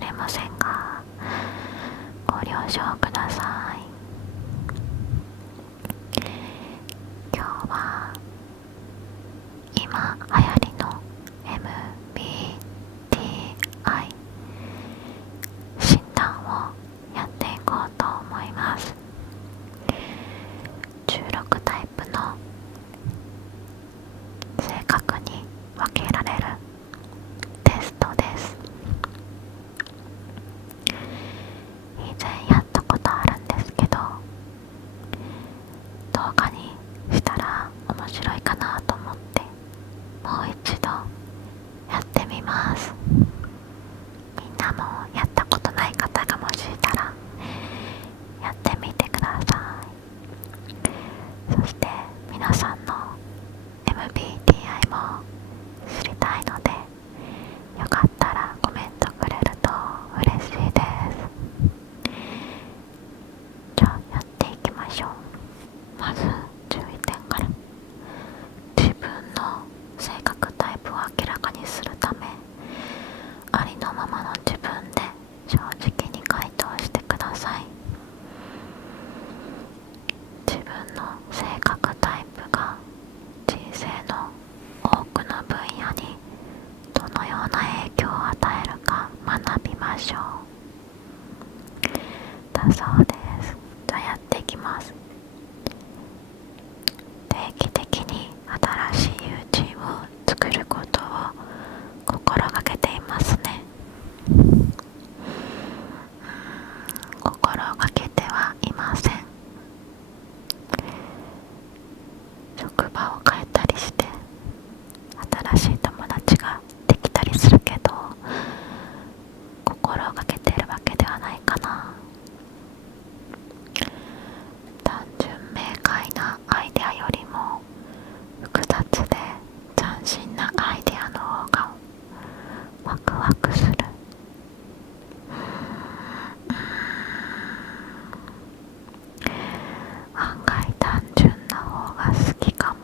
れませんが、ご了承ください。今日は今流行りの MBTI 診断をやっていこうと思います。16タイプの性格に分けられるテストです。以前やったことあるんですけど、動画にしたら面白いかなと思ってもう一度やってみます。みんなもやったことない方がもしいたらやってみてください。そして皆さんの MBTI も知りたいので、よかったらコメントくれると嬉しいです。じゃあやっていきましょう。まず注意点から。自分の性格タイプを明らかにするため、ありのままの自分で正直に回答してください。自分の性格タイプが人生の多くの分野にどのような影響を与えるか学びましょう。だそうです。じゃあやっていきます。定期的に新しい友人を作ることを心がけていますね。心がけてはいません。職場を変えたりして新しい友達ができたりするけど、心がけてるわけではないかな。単純明快なアイデアよりも複雑で斬新なアイデアの方がワクワクする。案外単純な方が好きかも。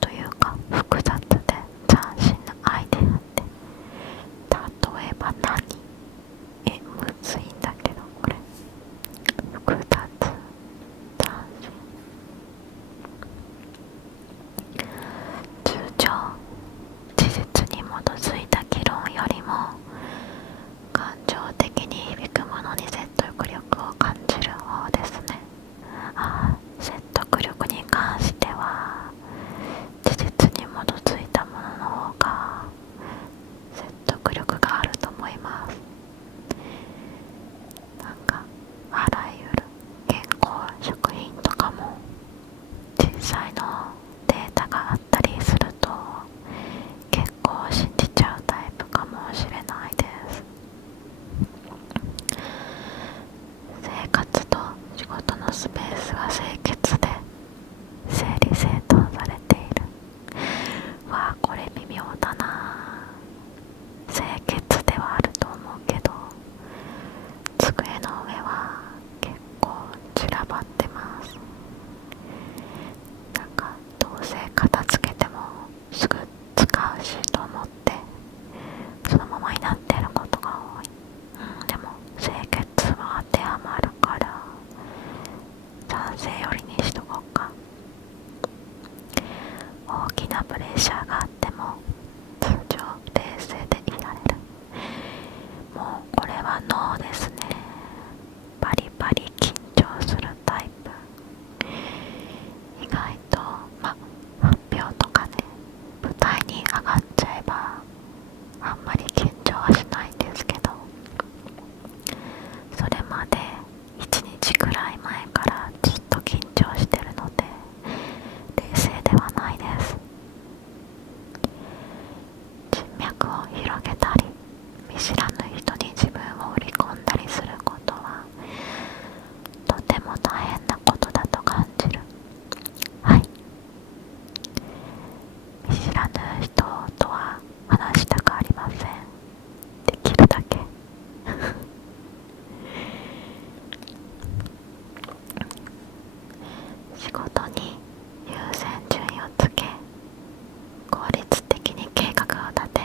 というか複雑で斬新なアイデアって例えば何？むずいんだけどこれ。複雑、斬新。通常事実に基づいた議論よりも感情的に響くものに説得力を感じる方ですね。説得力に関しては事実に基づいたものの方が説得力があると思います。なんかあらゆる健康食品とかも実際のデータがあったりすると結構信じちゃうタイプかもしれないです。生活と仕事のスペースが清潔で整理整頓されている。これ微妙だな。清潔ではあると思うけど、机の上は結構散らばってます。なんかどうせ片付けてもすぐ使うしと思ってそのままになってることが多い。でも清潔は当てはまるから賛成よりにしとこうか。大きなプレッシャーがあっても通常冷静でいられる。もうこれはノーですね。バリバリ緊張するタイプ。意外と発表とかね、舞台に上がっちゃえばあんまり緊張はしないんですけど、それまで1日くらい前からずっと緊張してるので冷静ではないです。人脈を広げたり見知らぬ人に自分を売り込んだりすることはとても大変なことだと感じる。はい。見知らぬ人とは話したくありません。できるだけ仕事に優先順位をつけ、効率的に計画を立て、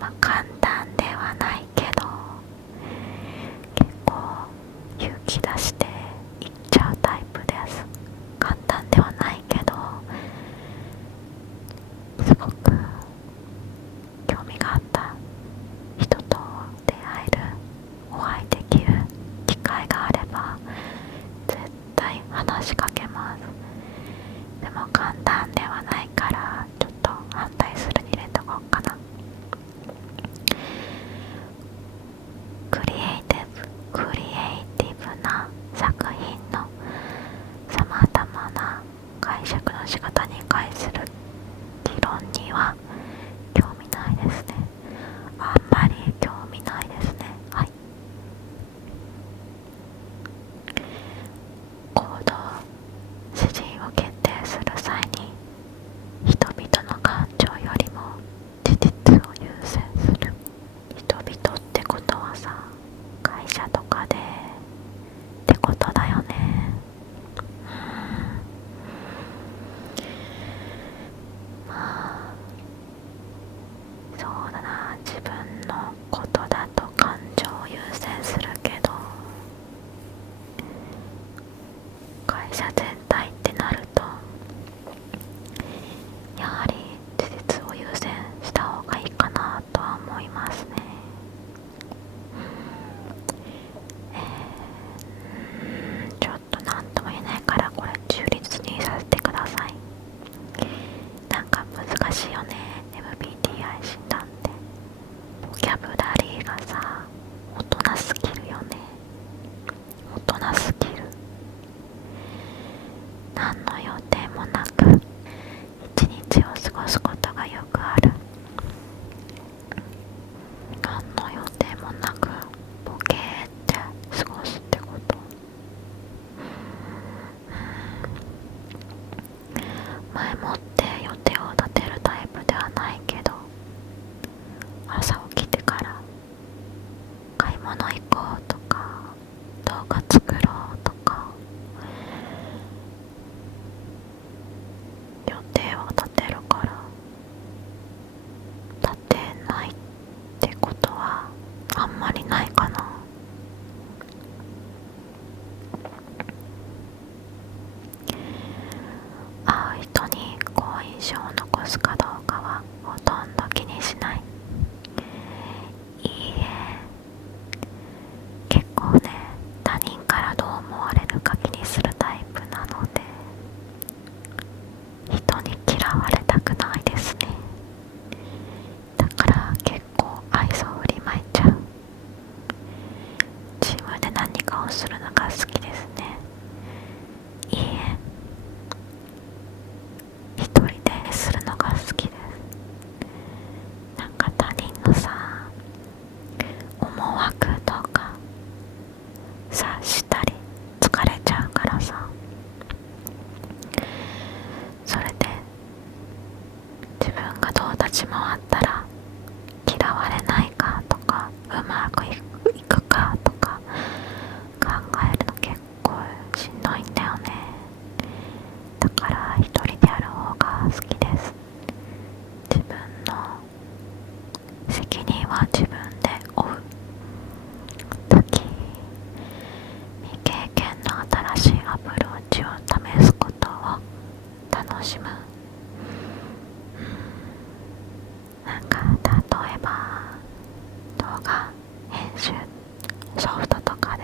まあ簡単ではないけど結構勇気出していっちゃうタイプです。簡単ではないけどすごく興味があった人と出会える、お会いできる機会があれば絶対話しかけます。でも簡単ではないからちょっと反対するに入れとこうかな。クリエイティブな作品のさまざまな解釈の仕方に関する議論には興味ないですね。あんまり興味ないですね。はい。行動指示を決定する際に人々の感情よりも事実を優先する。人々ってことはさ、会社とかでってことだよね。まあそうだな、自分のことだと感情を優先するけど会社全体ってなるとやはり事実を優先した方がいいかなとは思いますね。ちょっと何とも言えないからこれ中立にさせてください。なんか難しいよね MBTI 診断って。ボキャブラリーがさ大人すぎるよね。大人すぎる。何の予定もなく一日を過ごすことがよくある。何の予定もなくボケーって過ごすってこと。前もって予定を立てるタイプではないけど朝起きてから買い物行こうとか動画作ろうとか予定を立てるから、立てないってことはあんまりないかな。会う人に好印象を残すかどうかはほとんど気にしない。いいえ、結構ね、他人からどう思われるか気にするタイプなので人に嫌われたくないですね。だから結構愛想振りまいちゃう。チームで何かをするのが好きですね。いいえ、一人でするのが好きです。なんか他人のさ思惑とか察したり疲れちゃうからさ、それで自分がどう立ち回ったら嫌われないかとかうまくいくかとか考えるの結構しんどいんだよね。だから一人でやる方が好きです。自分の責任は自分で負う。時未経験の新しいアプローチを試すことを楽しむ。なんか例えば動画編集ソフトとかで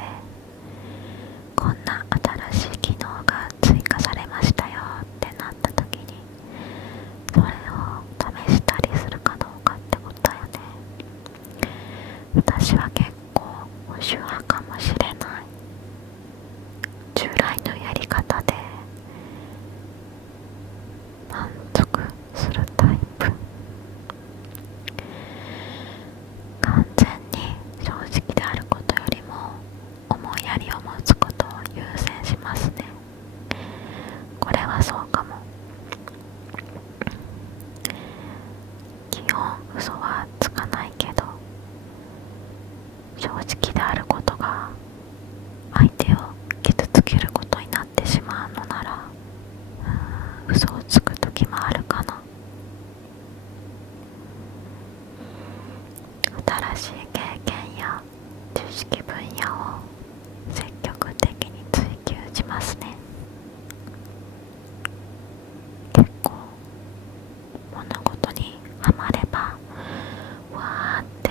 こんな新しい機能が追加されましたよってなった時にそれを試したりするかどうかってことだよね。新しい経験や知識分野を積極的に追求しますね。結構物事にハマればわーって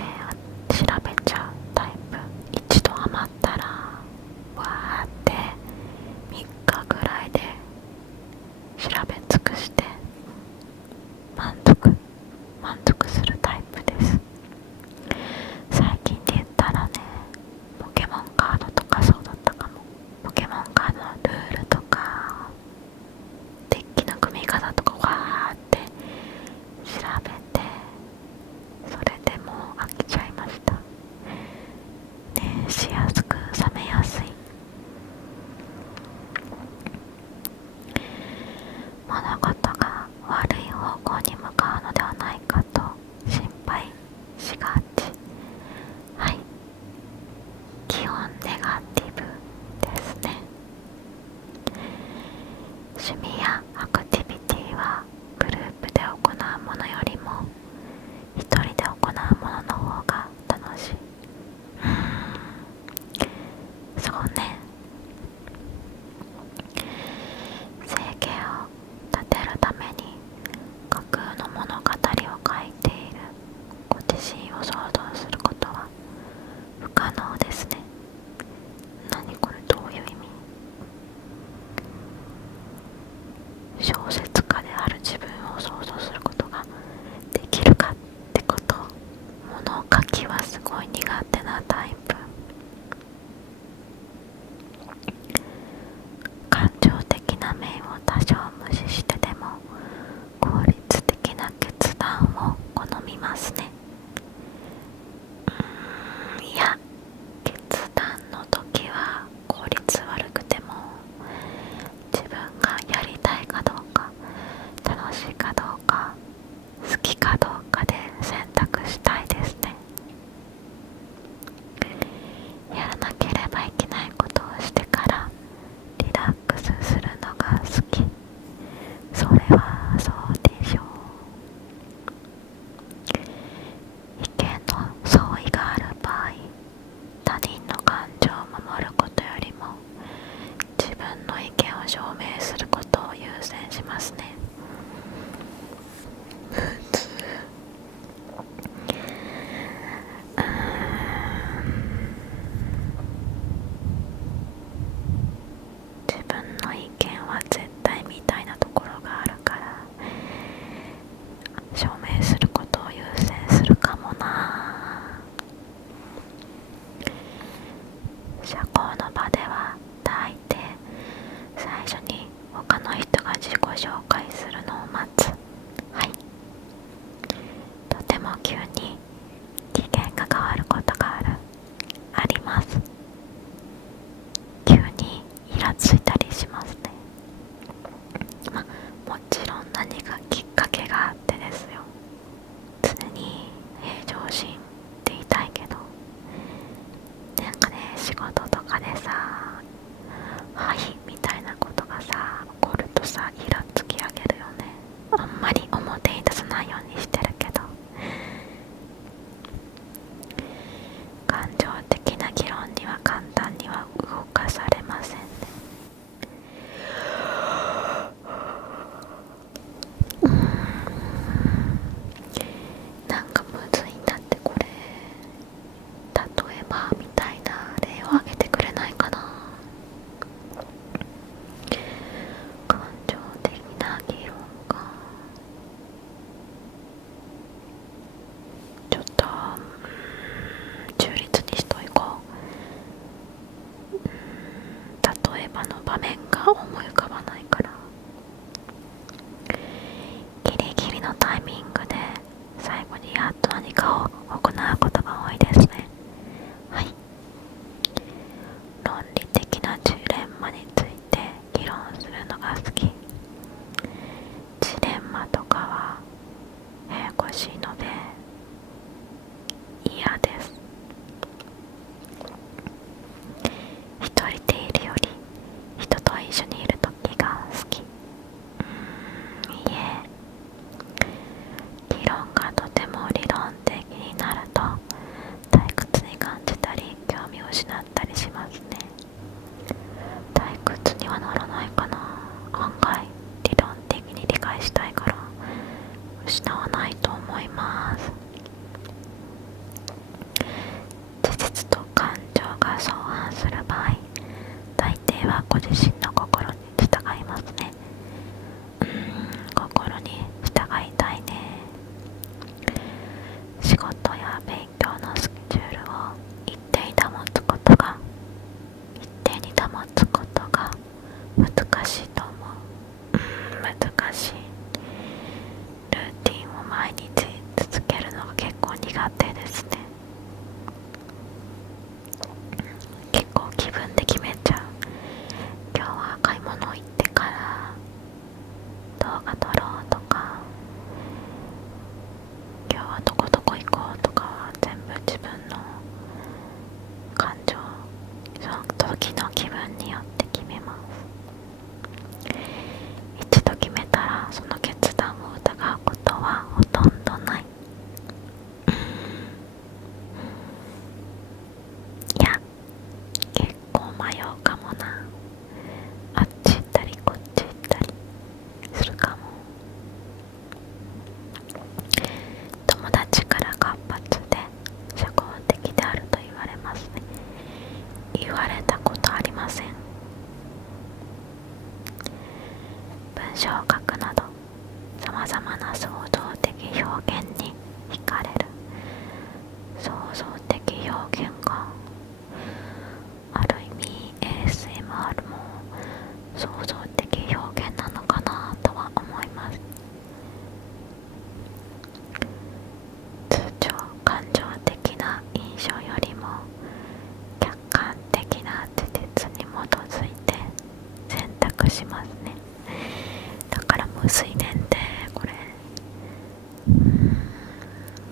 調べちゃうタイプ。一度ハマったらわーって3日ぐらいで調べ尽くして満足するタイプです。最近で言ったらね、ポケモンカードとかそうだったかも。ポケモンカードのルールとかデッキの組み方とかわーって調べて、それでもう飽きちゃいました。熱しやすく冷めやすい、物事が悪い方向に向かうのではないかと心配しがち。はい、基本ネガティブですね。趣味やアクティビティはグループで行うものよりも一人で行うものの方が楽しい。そうね。生計を立てるために架空の物語を書いているご自身を想像することは不可能ですね。何これ、どういう意味？小説家である自分を想像することができるかってこと。物書きはすごい苦手なタイプ。感情的な面を多少無視してでも効率的な決断を好みますね。いや、決断の時は効率悪くても自分がやりたいかどうか、楽しいかどうか、好きかどうかで選択したいですね。苦手ですね。結構気分で決めちゃう。今日は買い物行ってから動画撮ろうとか、今日はどこどこ行こうとかは全部自分の感情、その時の気分によって決めます。一度決めたらその決断を疑うことはほとんどない。いや、結構迷うかもな。あっち行ったりこっち行ったりするかも。友達から活発で社交的であると言われますね。言われたことありません。文章を書くなどさまざまな創造的表現に惹かれる。創造的表現がある意味 ASMR も創造的表現なのかなとは思います。通常感情的な印象よりも客観的な事実に基づいて選択しますね。だからむずいねんで、これ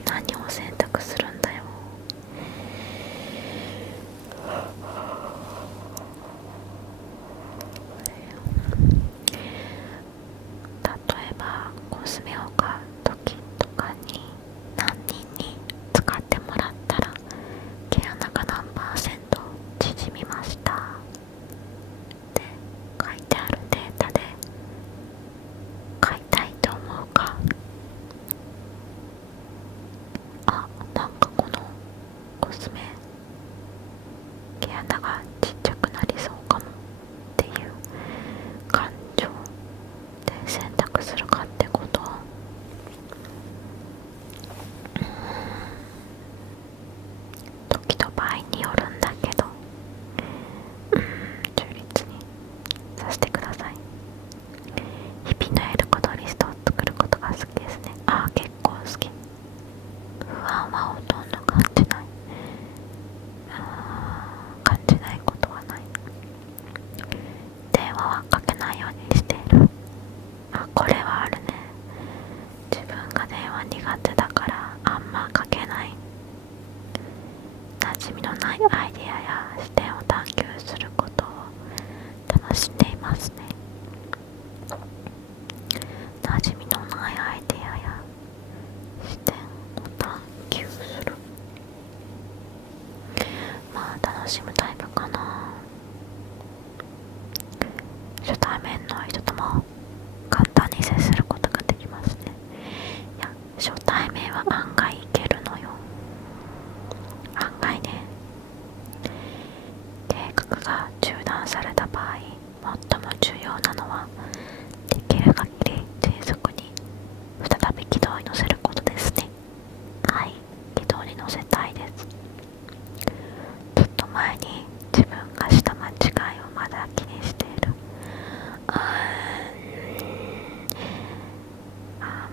何を選択するんだよ。例えばコスメを買う時とかに何人に使ってもらったら毛穴が何%縮みましたって書いてあるデータで買いたいと思うか、あ、なんかこのコスメ毛穴がちっちゃくなりそうかもっていう感情で選択するかってこと。時と場合によるんだけど、中立にさせてください。日々のやることリストを作ることが好きですね。あ、結構好き。不安はほとんど感じない。感じないことはない。電話はかけないようにしている。あ、これはあるね。自分が電話苦手だからあんまかけない。馴染みのないアイデアや視点を探求することを楽しんでいますね。馴染みのないアイデアや視点を探求する。まあ楽しむタイプかな。初対面の人とも簡単に接することができますね。いや、初対面は案外いけるのよ。案外ね。計画が中断された場合、最も重要なのはできる限り迅速に再び軌道に乗せることですね。はい、軌道に乗せたいです。ずっと前に自分がした間違いをまだ気にしている。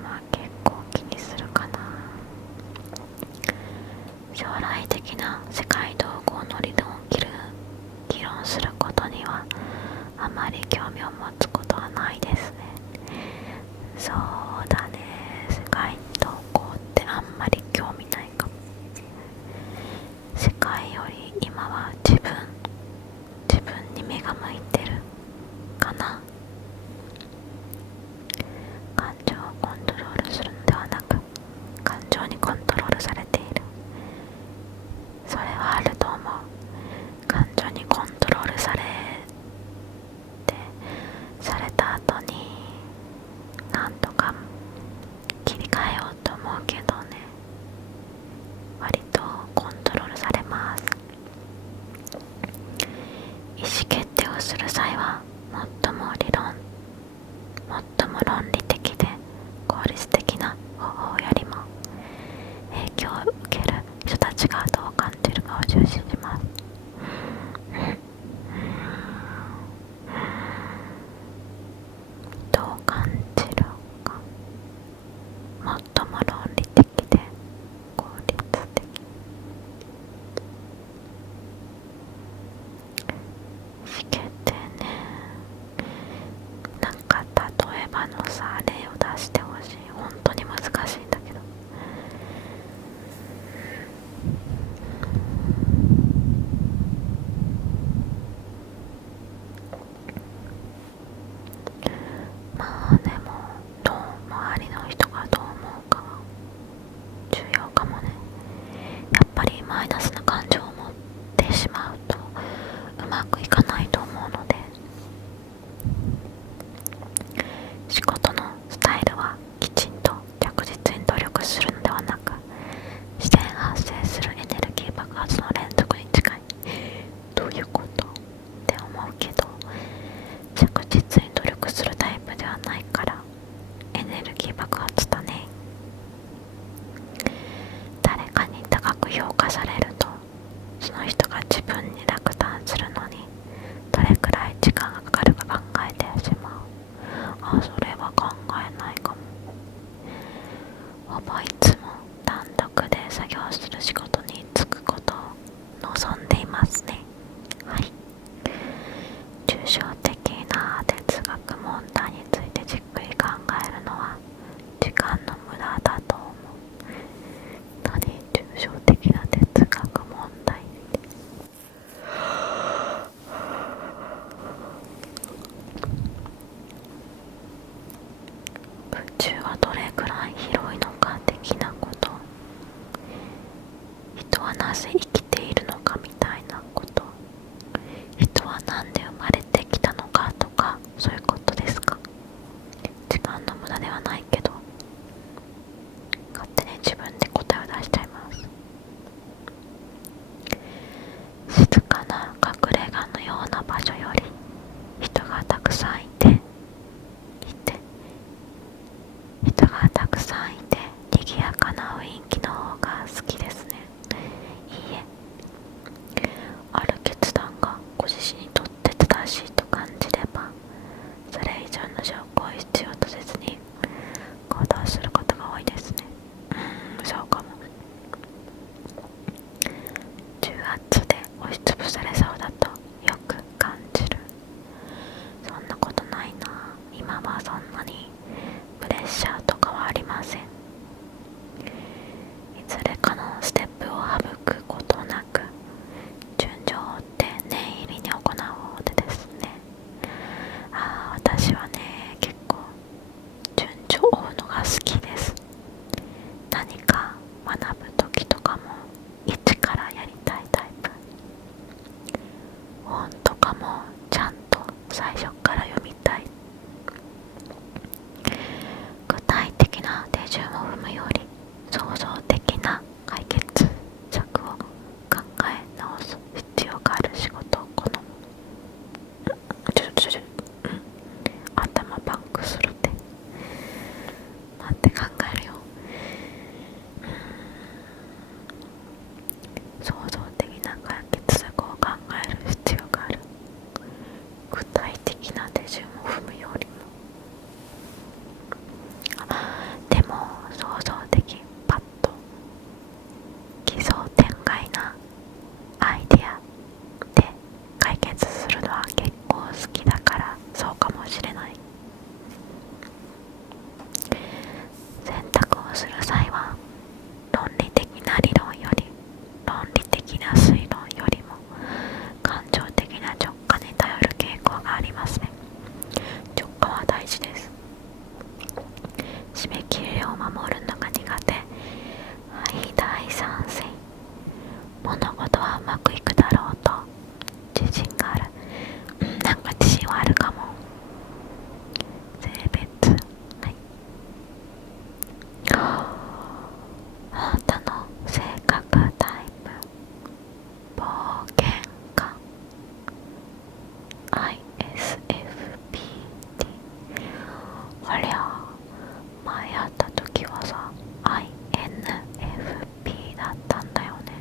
まあ結構気にするかな。将来的な世界統合の理論を議論することにはあまり興味を持つことはないですね。そうだね、世界統合ってあんまり興味ないかも。世界より今は自分に目が向いてるかな。感情をコントロールするのではなく、感情にコントロールされている。それはあると思う。感情にコントロールされた後になんとか切り替えようと思うけどね、割とコントロールされます。意思決定をする際は最も論理的で効率的な方法よりも影響を受ける人たちがどう感じるかを重視します。どう感じるか、最も論理的で効率まあでも周りの人がどう思うかが重要かもね。やっぱりマイナスな感情を持ってしまうとうまくいかないと思うので、仕事のスタイルはきちんと着実に努力するのではなく、自然発生するエネルギー爆発の連続に近い。どういうことって思うけど、着実に努力するタイプではないからエネルギー爆発だね。誰かに高く評価されると、その人が自分に落胆するのにどれくらい時間がかかるか考えてしまう。それは考えないかも。ほぼいつも単独で作業する仕事に就くことを望んでいますね。はい。抽象的な哲学問題についてじっくり考えるのは時間の無駄だと思う。何？抽象的な哲学問題って。宇宙はどれくらい広いのか的なこと、人はなぜ生きているのかみたいなこと、人は何で生まれてきたのかとか、そういうことですか。時間の無駄ではないけど、勝手に自分で答えを出しちゃいます。静かな隠れ家のような場所より人がたくさんいて人がたくさんいて賑やかな雰囲気の方が好きですね。いいえ、ある決断がご自身にとって正しいと感じれば、それ以上の証拠を必要とせずに行動することが多いですね。そうかも。重圧で押しつぶされそうだとよく感じる。そんなことないな。今はそんなにプレッシャーとかはありません。いずれかのステップを省くことなく順序を追って念入りに行う方でですね。私はね、結構順序を追うのが好きです。何か学ぶ時とかも一からやりたいタイプ。本とかもちゃんと最初から読みたい。具体的な手順を踏むより創造的な解決策を考え直す必要がある仕事を好む。頭パンクするって待って考えるよ。創造的な解決策を考える必要がある。具体的な手順を踏むよりも。でも創造的、パッと奇想天外なアイデアで解決するのは結構好きだからそうかもしれない。選択をする際は論理的な理論より論理的な推論よりも感情的な直感に頼る傾向がありますね。直感は大事です。締め切りを守るのが苦手。はい、大賛成。物事はうまくいくだろうと自信がある。なんか自信はあるかも。性別、はい。あなたの性格タイプ、冒険家、 ISFPD。 ありゃ、前会った時はさ INFP だったんだよね。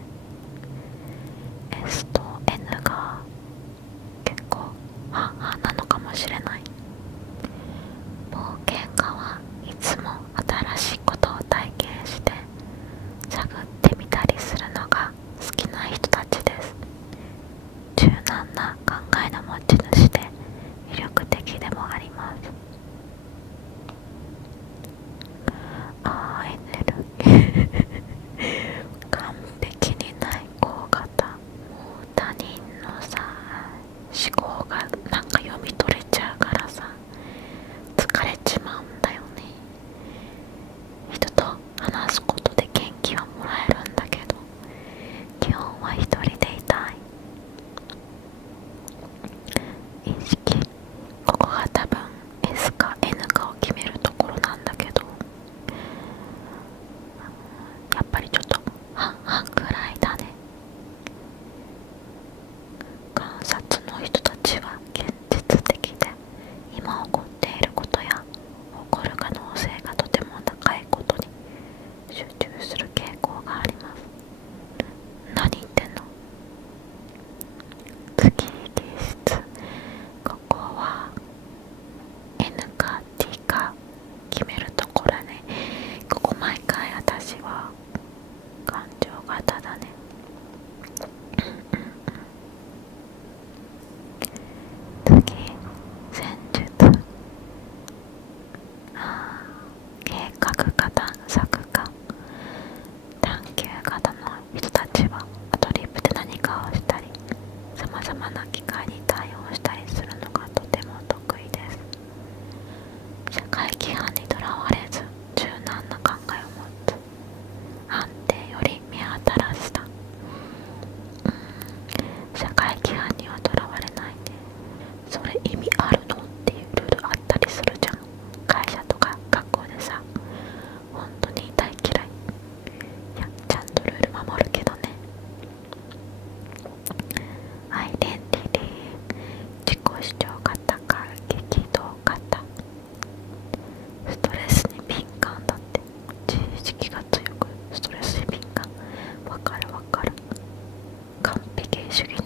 主義